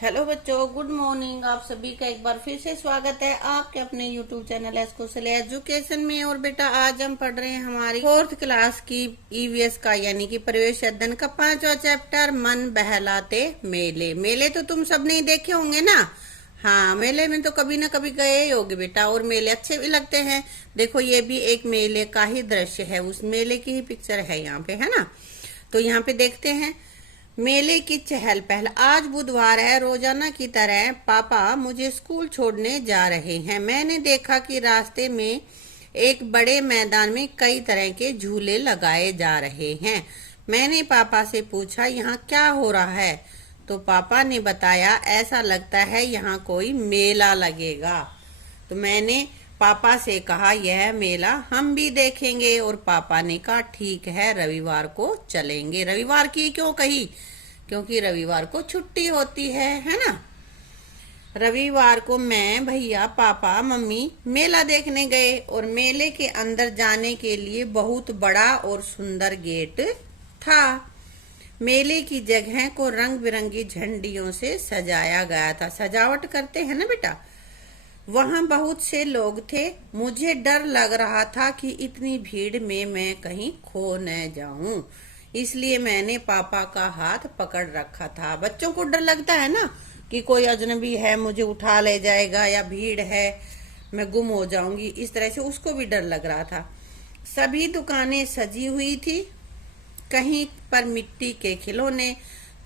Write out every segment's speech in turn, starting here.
Hello बच्चों, good morning. आप सभी का एक बार फिर से स्वागत है आपके अपने यूट्यूब चैनल एस्कोसल एजुकेशन में। और बेटा आज हम पढ़ रहे हैं हमारी 4th क्लास की ईवीएस का यानी कि प्रवेश अध्ययन का 5वां चैप्टर मन बहलाते मेले। मेले तो तुम सब नहीं देखे होंगे ना। हाँ, मेले में तो कभी ना कभी गए ही होगे बेटा, और मेले अच्छे भी लगते हैं। देखो ये भी एक मेले का ही दृश्य है, उस मेले की ही पिक्चर है यहाँ पे, है ना। तो यहाँ पे देखते हैं मेले की चहल पहल। आज बुधवार है। रोजाना की तरह पापा मुझे स्कूल छोड़ने जा रहे हैं। मैंने देखा कि रास्ते में एक बड़े मैदान में कई तरह के झूले लगाए जा रहे हैं। मैंने पापा से पूछा यहाँ क्या हो रहा है, तो पापा ने बताया ऐसा लगता है यहाँ कोई मेला लगेगा। तो मैंने पापा से कहा यह मेला हम भी देखेंगे, और पापा ने कहा ठीक है रविवार को चलेंगे। रविवार की क्यों कही? क्योंकि रविवार को छुट्टी होती है ना। रविवार को मैं, भैया, पापा, मम्मी मेला देखने गए, और मेले के अंदर जाने के लिए बहुत बड़ा और सुंदर गेट था। मेले की जगह को रंग बिरंगी झंडियों से सजाया गया था। सजावट करते हैं ना बेटा। वहां बहुत से लोग थे। मुझे डर लग रहा था कि इतनी भीड़ में मैं कहीं खो न जाऊं, इसलिए मैंने पापा का हाथ पकड़ रखा था। बच्चों को डर लगता है ना कि कोई अजनबी है, मुझे उठा ले जाएगा, या भीड़ है मैं गुम हो जाऊंगी, इस तरह से उसको भी डर लग रहा था। सभी दुकानें सजी हुई थी। कहीं पर मिट्टी के खिलौने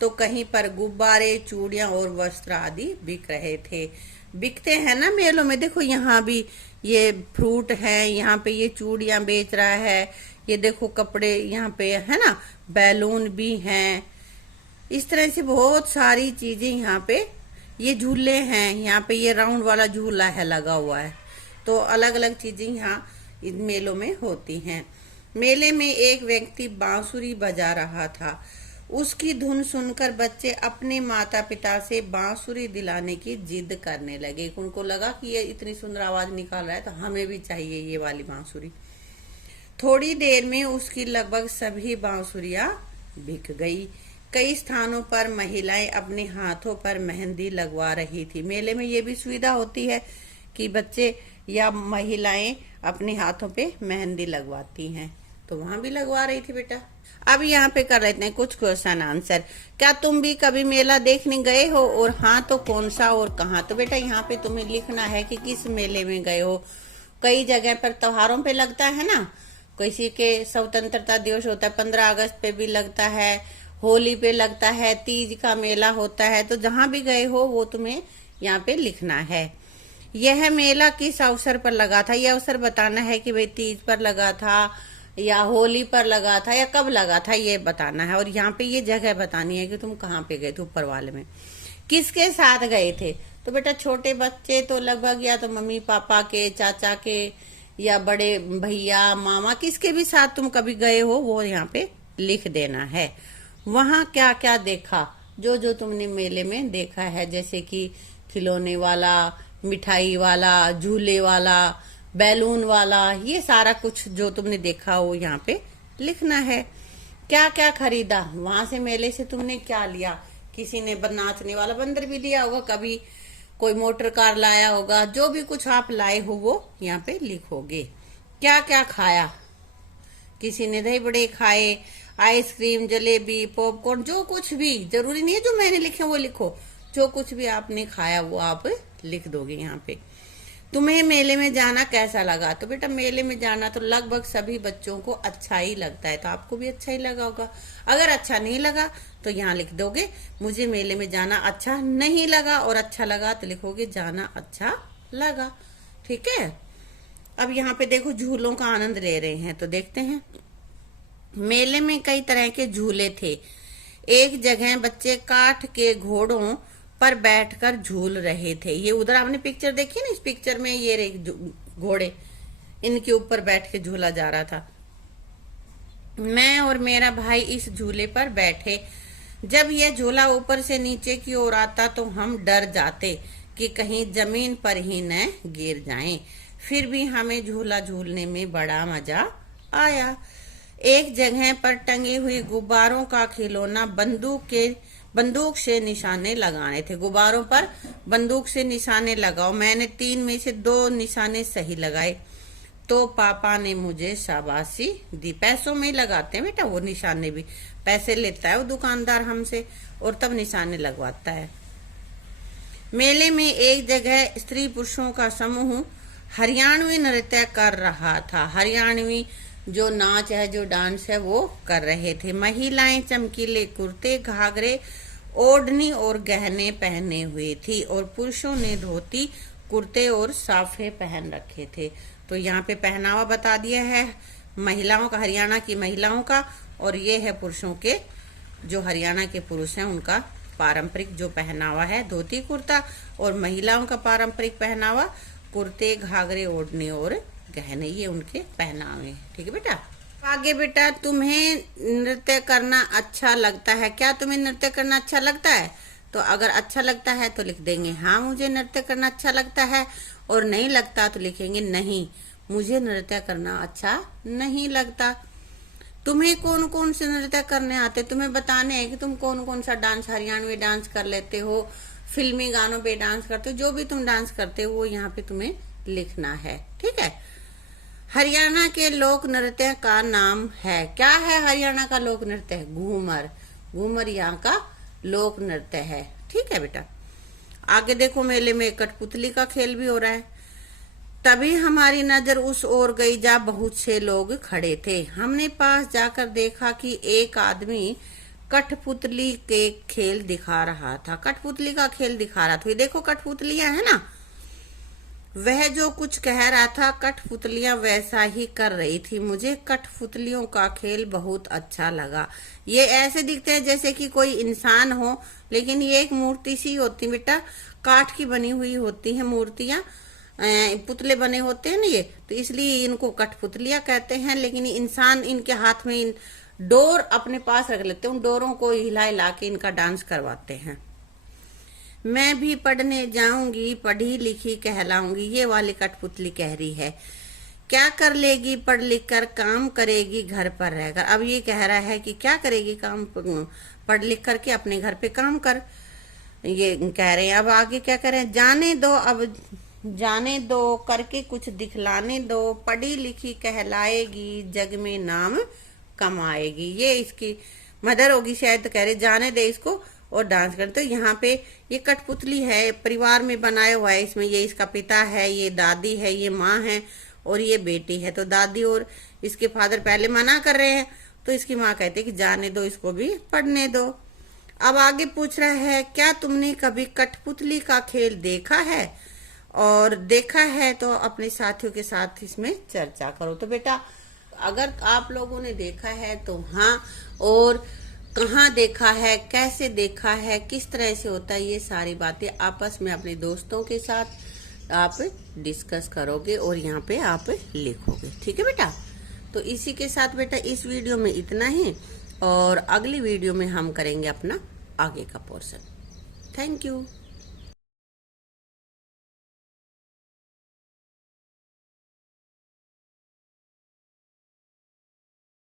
तो कहीं पर गुब्बारे, चूड़ियां और वस्त्र आदि बिक रहे थे। बिकते हैं ना मेलों में। देखो यहाँ भी ये फ्रूट है, यहाँ पे ये चूड़ियां बेच रहा है, ये देखो कपड़े यहाँ पे है ना, बैलून भी हैं। इस तरह से बहुत सारी चीजें यहाँ पे, ये झूले हैं, यहाँ पे ये राउंड वाला झूला है लगा हुआ है। तो अलग अलग चीजें यहाँ इन मेलों में होती हैं। मेले में एक व्यक्ति बांसुरी बजा रहा था। उसकी धुन सुनकर बच्चे अपने माता पिता से बांसुरी दिलाने की जिद करने लगे। उनको लगा कि ये इतनी सुंदर आवाज निकाल रहा है तो हमें भी चाहिए ये वाली बांसुरी। थोड़ी देर में उसकी लगभग सभी बांसुरियां बिक गई। कई स्थानों पर महिलाएं अपने हाथों पर मेहंदी लगवा रही थी। मेले में ये भी सुविधा होती है कि बच्चे या महिलाएं अपने हाथों पे मेहंदी लगवाती हैं, तो वहां भी लगवा रही थी बेटा। अब यहाँ पे कर लेते हैं कुछ क्वेश्चन आंसर। क्या तुम भी कभी मेला देखने गए हो, और हाँ तो कौन सा और कहाँ? तो बेटा यहाँ पे तुम्हें लिखना है कि किस मेले में गए हो। कई जगह पर त्योहारों पे लगता है ना, किसी के स्वतंत्रता दिवस होता है, 15 अगस्त पे भी लगता है, होली पे लगता है, तीज का मेला होता है। तो जहां भी गए हो वो तुम्हें यहाँ पे लिखना है। यह मेला किस अवसर पर लगा था, यह अवसर बताना है कि भाई तीज पर लगा था या होली पर लगा था या कब लगा था, ये बताना है। और यहाँ पे ये जगह बतानी है कि तुम कहाँ पे गए थे, ऊपर वाले में। किसके साथ गए थे? तो बेटा छोटे बच्चे तो लगभग या तो मम्मी पापा के, चाचा के, या बड़े भैया, मामा, किसके भी साथ तुम कभी गए हो वो यहाँ पे लिख देना है। वहां क्या क्या देखा, जो जो तुमने मेले में देखा है, जैसे कि खिलौने वाला, मिठाई वाला, झूले वाला, बैलून वाला, ये सारा कुछ जो तुमने देखा हो यहाँ पे लिखना है। क्या क्या खरीदा, वहां से मेले से तुमने क्या लिया? किसी ने नाचने वाला बंदर भी लिया होगा, कभी कोई मोटर कार लाया होगा। जो भी कुछ आप लाए हो वो यहाँ पे लिखोगे। क्या क्या खाया, किसी ने दही बड़े खाए, आइसक्रीम, जलेबी, पॉपकॉर्न, जो कुछ भी, जरूरी नहीं है जो मैंने लिखे वो लिखो, जो कुछ भी आपने खाया वो आप लिख दोगे यहाँ पे। तुम्हें मेले में जाना कैसा लगा? तो बेटा मेले में जाना तो लगभग सभी बच्चों को अच्छा ही लगता है, तो आपको भी अच्छा ही लगा होगा। अगर अच्छा नहीं लगा तो यहाँ लिख दोगे मुझे मेले में जाना अच्छा नहीं लगा, और अच्छा लगा तो लिखोगे जाना अच्छा लगा। ठीक है। अब यहाँ पे देखो झूलों का आनंद ले रहे हैं, तो देखते हैं। मेले में कई तरह के झूले थे। एक जगह बच्चे काठ के घोड़ों पर बैठकर झूल रहे थे। ये उधर आपने पिक्चर देखी ना, इस पिक्चर में ये रहे घोड़े, इनके ऊपर बैठ के झूला जा रहा था। मैं और मेरा भाई इस झूले पर बैठे। जब यह झूला ऊपर से नीचे की ओर आता तो हम डर जाते कि कहीं जमीन पर ही न गिर जाएं। फिर भी हमें झूला झूलने में बड़ा मजा आया। एक जगह पर टंगे हुए गुब्बारों का खिलौना बंदूक के बंदूक से निशाने लगाने थे। गुब्बारों पर बंदूक से निशाने लगाओ। मैंने 3 में से 2 निशाने सही लगाए तो पापा ने मुझे शाबाशी दी। पैसों में ही लगाते हैं बेटा वो निशाने भी, पैसे लेता है वो दुकानदार हमसे और तब निशाने लगवाता है। मेले में एक जगह स्त्री पुरुषों का समूह हरियाणवी नृत्य कर रहा था। हरियाणवी जो नाच है, जो डांस है वो कर रहे थे। महिलाएं चमकीले कुर्ते, घाघरे, ओढ़नी और गहने पहने हुए थी और पुरुषों ने धोती, कुर्ते और साफे पहन रखे थे। तो यहाँ पे पहनावा बता दिया है महिलाओं का, हरियाणा की महिलाओं का, और ये है पुरुषों के, जो हरियाणा के पुरुष हैं उनका पारंपरिक जो पहनावा है धोती कुर्ता, और महिलाओं का पारंपरिक पहनावा कुर्ते, घाघरे, ओढ़नी और गहने, ये उनके पहनावे। ठीक है बेटा। आगे बेटा, तुम्हें नृत्य करना अच्छा लगता है क्या? तुम्हें नृत्य करना अच्छा लगता है? तो अगर अच्छा लगता है तो लिख देंगे हाँ मुझे नृत्य करना अच्छा लगता है, और नहीं लगता तो लिखेंगे नहीं मुझे नृत्य करना अच्छा नहीं लगता। तुम्हें कौन कौन से नृत्य करने आते? तुम्हें बताने हैं कि तुम कौन कौन सा डांस, हरियाणवी डांस कर लेते हो, फिल्मी गानों पे डांस करते हो, जो भी तुम डांस करते हो वो यहाँ पे तुम्हें लिखना है। ठीक है। हरियाणा के लोक नृत्य का नाम है, क्या है हरियाणा का लोक नृत्य? है घूमर। घूमर यहाँ का लोक नृत्य है। ठीक है बेटा। आगे देखो, मेले में कठपुतली का खेल भी हो रहा है। तभी हमारी नजर उस ओर गई जहाँ बहुत से लोग खड़े थे। हमने पास जाकर देखा कि एक आदमी कठपुतली के खेल दिखा रहा था। कठपुतली का खेल दिखा रहा था। ये देखो कठपुतलियां है ना, वह जो कुछ कह रहा था कठपुतलियां वैसा ही कर रही थी। मुझे कठपुतलियों का खेल बहुत अच्छा लगा। ये ऐसे दिखते हैं जैसे कि कोई इंसान हो, लेकिन ये एक मूर्ति सी होती बेटा, काठ की बनी हुई होती है मूर्तियां, पुतले बने होते हैं ना ये, तो इसलिए इनको कठपुतलियां कहते हैं। लेकिन इंसान इनके हाथ में डोर अपने पास रख लेते हैं, उन डोरों को हिला हिला के इनका डांस करवाते हैं। मैं भी पढ़ने जाऊंगी, पढ़ी लिखी कहलाऊंगी, ये वाली कठपुतली कह रही है। क्या कर लेगी पढ़ लिख कर, काम करेगी घर पर रहकर। अब ये कह रहा है कि क्या करेगी, काम पढ़ लिख करके अपने घर पे काम कर, ये कह रहे हैं। अब आगे क्या करें, जाने दो, अब जाने दो, करके कुछ दिखलाने दो, पढ़ी लिखी कहलाएगी, जग में नाम कमाएगी। ये इसकी मदर होगी शायद, तो कह रहे जाने दे इसको और डांस कर। तो यहाँ पे ये कठपुतली है, परिवार में बनाया हुआ है, इसमें ये इसका पिता है, ये दादी है, ये माँ है और ये बेटी है। तो दादी और इसके फादर पहले मना कर रहे हैं, तो इसकी माँ कहती है कि जाने दो, इसको भी पढ़ने दो। अब आगे पूछ रहा है, क्या तुमने कभी कठपुतली का खेल देखा है? और देखा है तो अपने साथियों के साथ इसमें चर्चा करो। तो बेटा अगर आप लोगों ने देखा है तो हाँ, और कहाँ देखा है, कैसे देखा है, किस तरह से होता है, ये सारी बातें आपस में अपने दोस्तों के साथ आप डिस्कस करोगे और यहाँ पे आप लिखोगे। ठीक है बेटा। तो इसी के साथ बेटा इस वीडियो में इतना ही, और अगली वीडियो में हम करेंगे अपना आगे का पोर्शन। Thank you.